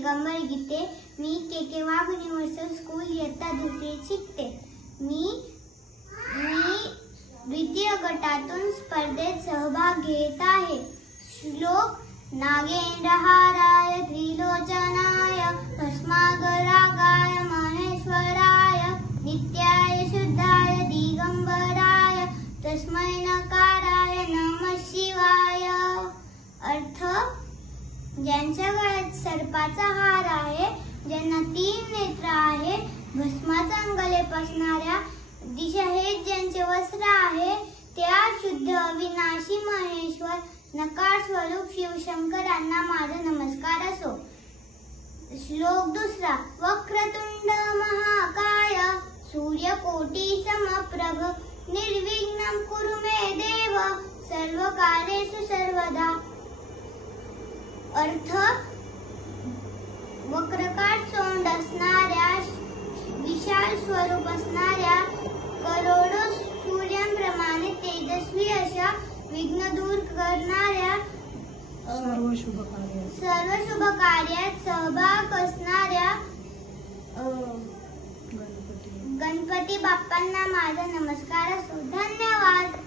दिगंबर गीते. मी के वाघ universal school इयत्ता 2री शिकते. मी द्वितीय गटातून स्पर्धेत सहभाग घेत आहे. श्लोक. नागेंद्रहाराय त्रिलोचनाय भस्मागरागाय महेश्वराय नित्याय शुद्धाय दिगंबराय तस्मै नकाराय नमः शिवाय. अर्थ. ज्यांच्या गळ्यात सर्पाचा हार आहे, ज्यांना 3 नेत्र आहे, भस्माचा अंग लेपसणाऱ्या दिशाहेत ज्यांचे वस्त्र आहे, त्या शुद्ध अविनाशी महेश्वर नकार स्वरूप शिवशंकरांना माझा नमस्कार असो. श्लोक 2. वक्रतुंड महाकाय सूर्यकोटी समप्रभ निर्विघ्नं कुरु मे देव सर्वकार्येषु सर्वदा. अर्थ. वक्रकार तोंड असणाऱ्या, विशाल स्वरूप असणाऱ्या, करोडो सूर्यांप्रमाणे तेजस्वी अशा, विघ्न दूर करणाऱ्या, सर्व शुभ कार्यात सहभाग असणाऱ्या गणपती बाप्पांना माझा नमस्कार असो. धन्यवाद.